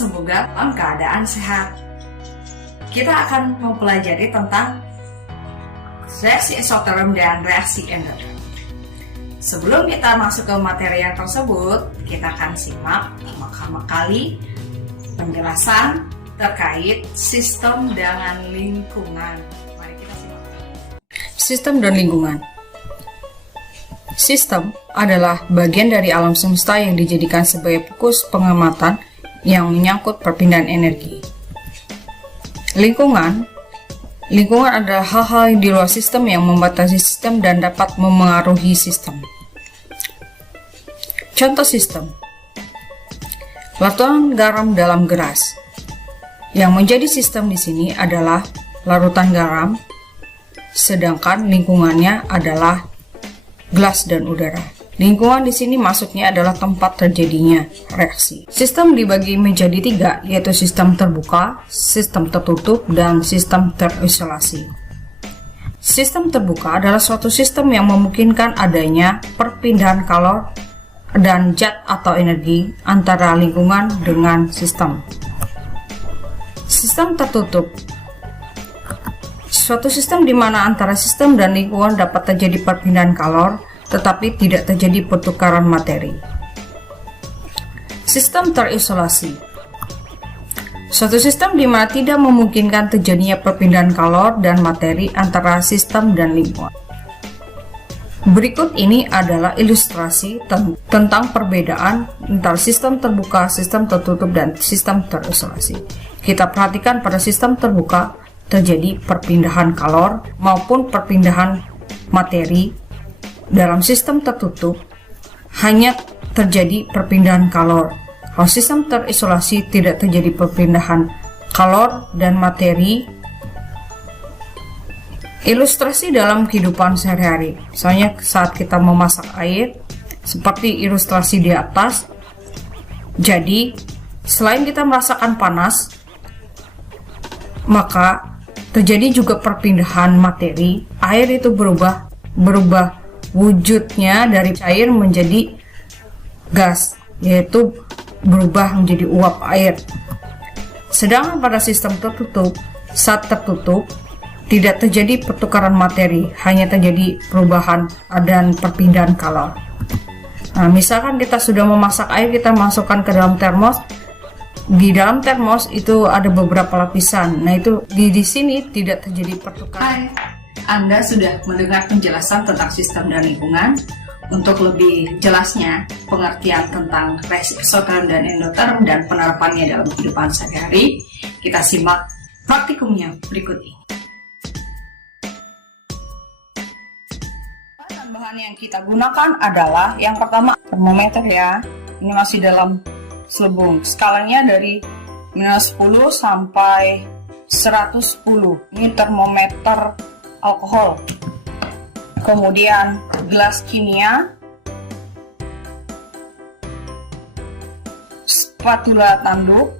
semoga dalam keadaan sehat. Kita akan mempelajari tentang reaksi eksoterm dan reaksi endoterm. Sebelum kita masuk ke materi yang tersebut, kita akan simak pertama kali penjelasan terkait sistem dengan lingkungan. Mari kita simak. Sistem dan lingkungan. Sistem adalah bagian dari alam semesta yang dijadikan sebagai fokus pengamatan yang menyangkut perpindahan energi. Lingkungan adalah hal-hal di luar sistem yang membatasi sistem dan dapat memengaruhi sistem. Contoh sistem: larutan garam dalam gelas. Yang menjadi sistem di sini adalah larutan garam, sedangkan lingkungannya adalah gelas dan udara. Lingkungan di sini maksudnya adalah tempat terjadinya reaksi. Sistem dibagi menjadi 3, yaitu sistem terbuka, sistem tertutup, dan sistem terisolasi. Sistem terbuka adalah suatu sistem yang memungkinkan adanya perpindahan kalor dan zat atau energi antara lingkungan dengan sistem. Sistem tertutup, suatu sistem di mana antara sistem dan lingkungan dapat terjadi perpindahan kalor, tetapi tidak terjadi pertukaran materi. Sistem terisolasi, suatu sistem di mana tidak memungkinkan terjadinya perpindahan kalor dan materi antara sistem dan lingkungan. Berikut ini adalah ilustrasi tentang perbedaan antara sistem terbuka, sistem tertutup, dan sistem terisolasi. Kita perhatikan pada sistem terbuka terjadi perpindahan kalor maupun perpindahan materi. Dalam sistem tertutup hanya terjadi perpindahan kalor. Kalau sistem terisolasi tidak terjadi perpindahan kalor dan materi. Ilustrasi dalam kehidupan sehari-hari, misalnya saat kita memasak air, seperti ilustrasi di atas. Jadi, selain kita merasakan panas, maka terjadi juga perpindahan materi. Air itu berubah wujudnya dari cair menjadi gas, yaitu berubah menjadi uap air. Sedangkan pada sistem tertutup, saat tertutup tidak terjadi pertukaran materi, hanya terjadi perubahan dan perpindahan kalor. Nah, misalkan kita sudah memasak air, kita masukkan ke dalam termos. Di dalam termos itu ada beberapa lapisan. Nah, itu di sini tidak terjadi pertukaran. Anda sudah mendengar penjelasan tentang sistem dan lingkungan. Untuk lebih jelasnya pengertian tentang reaksi eksoterm dan endoterm dan penerapannya dalam kehidupan sehari-hari, kita simak praktikumnya berikut ini. Bahan yang kita gunakan adalah yang pertama termometer ya. Ini masih dalam selubung. Skalanya dari -10 sampai 110. Ini termometer alkohol. Kemudian gelas kimia, spatula tanduk,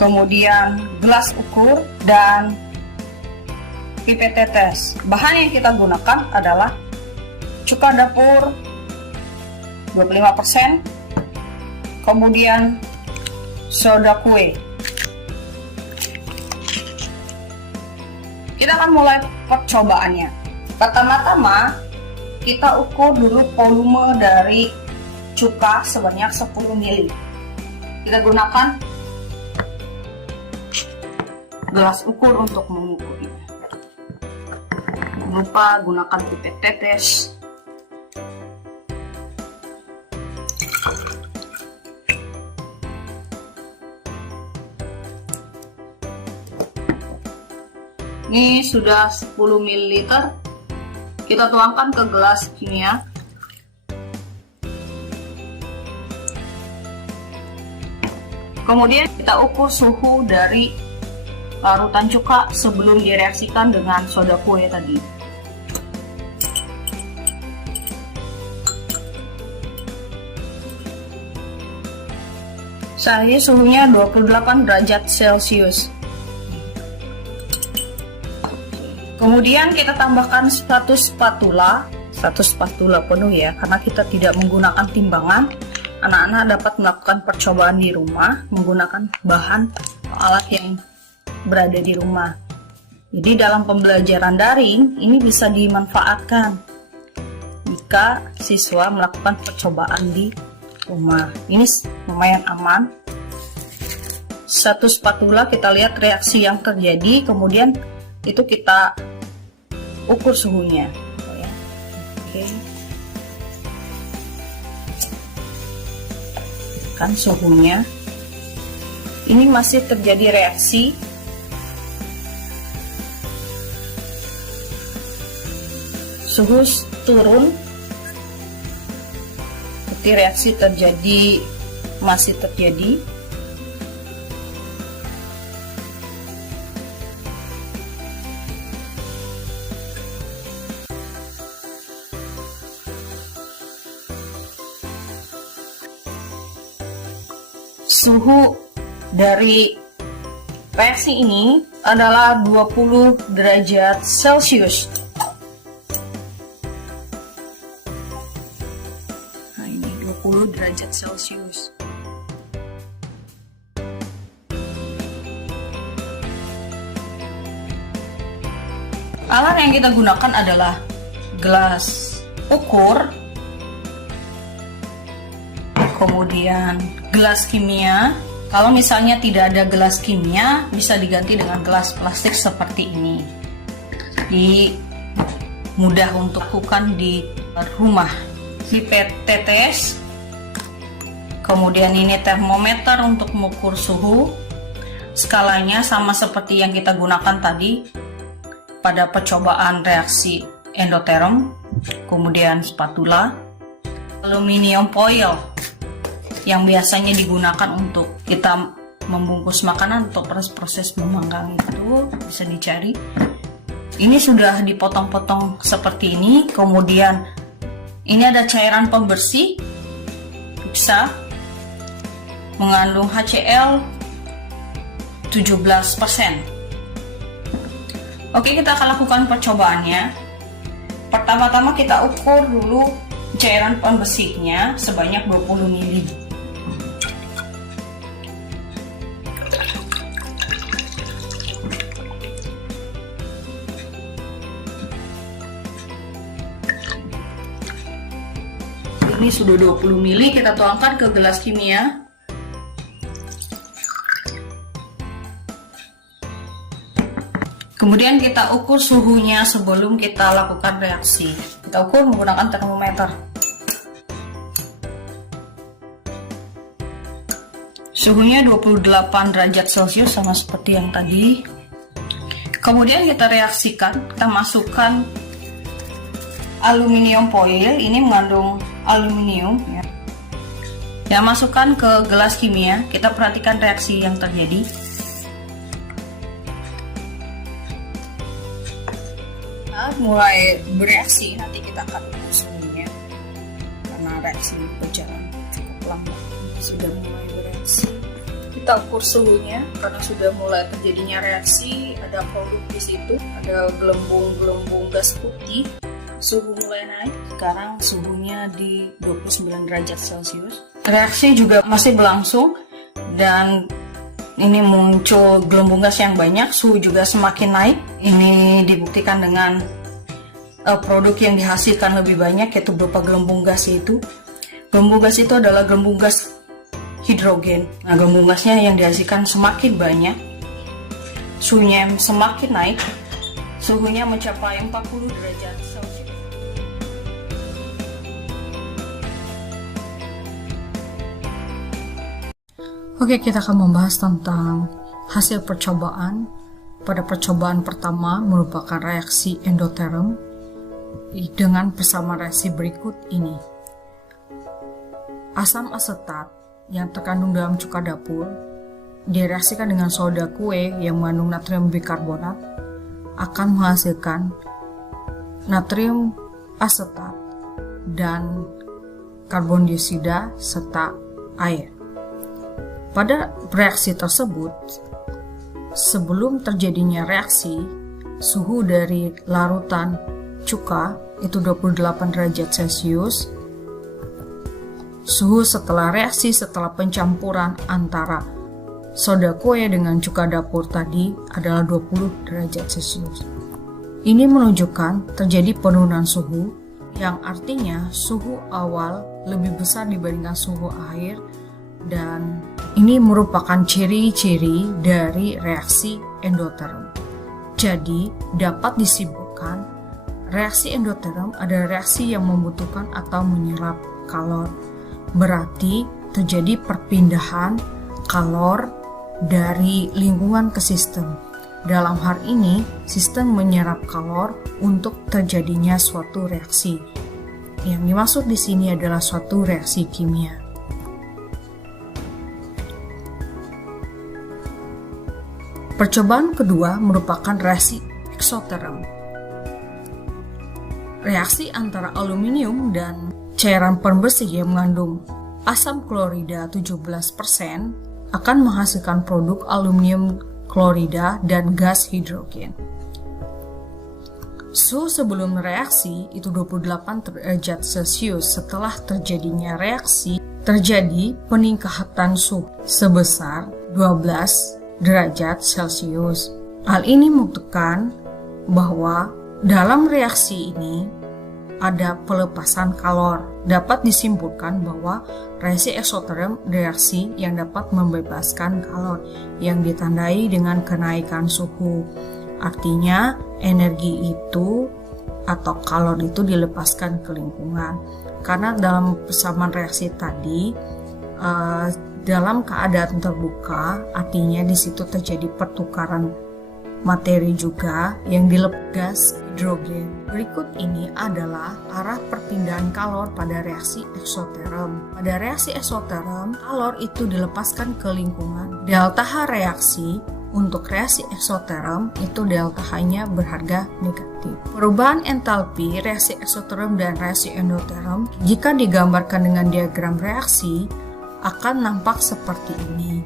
kemudian gelas ukur, dan pipet tetes. Bahan yang kita gunakan adalah cuka dapur 25%, kemudian soda kue. Kita akan mulai percobaannya. Pertama-tama kita ukur dulu volume dari cuka sebanyak 10 ml. Kita gunakan gelas ukur untuk mengukurnya. Jangan lupa gunakan pipet tetes. Ini sudah 10 ml. Kita tuangkan ke gelas kimia. Kemudian kita ukur suhu dari larutan cuka sebelum direaksikan dengan soda kue tadi. Saat ini suhunya 28 derajat Celcius. Kemudian kita tambahkan 100 spatula penuh ya, karena kita tidak menggunakan timbangan. anak-anak dapat melakukan percobaan di rumah menggunakan bahan atau alat yang berada di rumah. Jadi dalam pembelajaran daring ini bisa dimanfaatkan jika siswa melakukan percobaan di rumah. Ini lumayan aman. Satu spatula kita lihat reaksi yang terjadi, kemudian itu kita ukur suhunya. Oke. Kan suhunya ini masih terjadi reaksi. Suhu turun, bukti reaksi terjadi, masih terjadi. Suhu dari reaksi ini adalah 20 derajat Celcius. Nah, ini 20 derajat Celcius. Alat yang kita gunakan adalah gelas ukur, kemudian gelas kimia. Kalau misalnya tidak ada gelas kimia, bisa diganti dengan gelas plastik seperti ini. Jadi mudah untuk lakukan di rumah. Pipet tetes, kemudian ini termometer untuk mengukur suhu. Skalanya sama seperti yang kita gunakan tadi pada percobaan reaksi endoterm. Kemudian spatula, aluminium foil yang biasanya digunakan untuk kita membungkus makanan atau proses memanggang, itu bisa dicari. Ini sudah dipotong-potong seperti ini. Kemudian ini ada cairan pembersih, bisa mengandung HCl 17%. Oke, kita akan lakukan percobaannya. Pertama-tama kita ukur dulu cairan pembersihnya sebanyak 20 ml. Ini sudah 20 ml, kita tuangkan ke gelas kimia. Kemudian kita ukur suhunya sebelum kita lakukan reaksi. Kita ukur menggunakan termometer. Suhunya 28 derajat Celcius sama seperti yang tadi. Kemudian kita reaksikan, kita masukkan aluminium foil, ini mengandung aluminium ya. Ya, masukkan ke gelas kimia, kita perhatikan reaksi yang terjadi. Nah, mulai bereaksi, nanti kita akan ukur suhunya karena reaksi berjalan cukup lambat. Sudah mulai bereaksi, kita ukur suhunya karena sudah mulai terjadinya reaksi. Ada produk di situ, ada gelembung-gelembung gas putih. Suhu mulai naik, sekarang suhunya di 29 derajat Celcius. Reaksi juga masih berlangsung dan ini muncul gelembung gas yang banyak, suhu juga semakin naik. Ini dibuktikan dengan produk yang dihasilkan lebih banyak, yaitu berupa gelembung gas itu. Gelembung gas itu adalah gelembung gas hidrogen. Nah, gelembung gasnya yang dihasilkan semakin banyak, suhunya semakin naik, suhunya mencapai 40 derajat Celcius. Oke, kita akan membahas tentang hasil percobaan. Pada percobaan pertama merupakan reaksi endoterm dengan persamaan reaksi berikut ini. Asam asetat yang terkandung dalam cuka dapur direaksikan dengan soda kue yang mengandung natrium bikarbonat akan menghasilkan natrium asetat dan karbon dioksida serta air. Pada reaksi tersebut, sebelum terjadinya reaksi, suhu dari larutan cuka itu 28 derajat Celcius. Suhu setelah reaksi setelah pencampuran antara soda kue dengan cuka dapur tadi adalah 20 derajat Celcius. Ini menunjukkan terjadi penurunan suhu, yang artinya suhu awal lebih besar dibandingkan suhu akhir, dan ini merupakan ciri-ciri dari reaksi endoterm. Jadi, dapat disimpulkan reaksi endoterm adalah reaksi yang membutuhkan atau menyerap kalor. Berarti terjadi perpindahan kalor dari lingkungan ke sistem. Dalam hal ini, sistem menyerap kalor untuk terjadinya suatu reaksi. Yang dimaksud di sini adalah suatu reaksi kimia. Percobaan kedua merupakan reaksi eksoterm. Reaksi antara aluminium dan cairan pembersih yang mengandung asam klorida 17% akan menghasilkan produk aluminium klorida dan gas hidrogen. Suhu sebelum reaksi itu 28 derajat Celcius. Setelah terjadinya reaksi, terjadi peningkatan suhu sebesar 12 derajat Celcius. Hal ini membuktikan bahwa dalam reaksi ini ada pelepasan kalor. Dapat disimpulkan bahwa reaksi eksoterm reaksi yang dapat membebaskan kalor yang ditandai dengan kenaikan suhu. Artinya energi itu atau kalor itu dilepaskan ke lingkungan. Karena dalam persamaan reaksi tadi dalam keadaan terbuka, artinya di situ terjadi pertukaran materi juga yang dilepas hidrogen. Berikut ini adalah arah perpindahan kalor pada reaksi eksoterm. Pada reaksi eksoterm, kalor itu dilepaskan ke lingkungan. Delta H reaksi untuk reaksi eksoterm itu delta H-nya berharga negatif. Perubahan entalpi reaksi eksoterm dan reaksi endoterm jika digambarkan dengan diagram reaksi akan nampak seperti ini.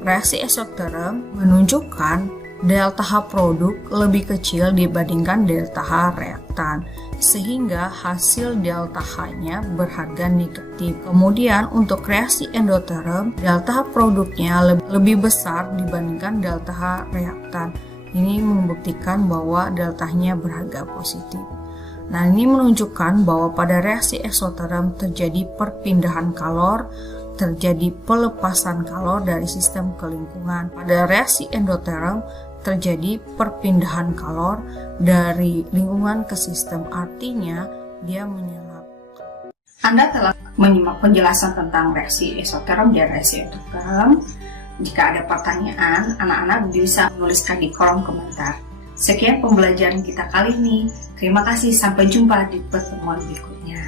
Reaksi eksoterm menunjukkan delta H produk lebih kecil dibandingkan delta H reaktan, sehingga hasil delta H-nya berharga negatif. Kemudian untuk reaksi endoterm, delta H produknya lebih besar dibandingkan delta H reaktan. Ini membuktikan bahwa delta H-nya berharga positif. Nah, ini menunjukkan bahwa pada reaksi eksoterm terjadi perpindahan kalor, terjadi pelepasan kalor dari sistem ke lingkungan. Pada reaksi endoterm terjadi perpindahan kalor dari lingkungan ke sistem, artinya dia menyerap. Anda telah menyimak penjelasan tentang reaksi eksoterm dan reaksi endoterm. Jika ada pertanyaan, anak-anak bisa menuliskan di kolom komentar. Sekian pembelajaran kita kali ini. Terima kasih, sampai jumpa di pertemuan berikutnya.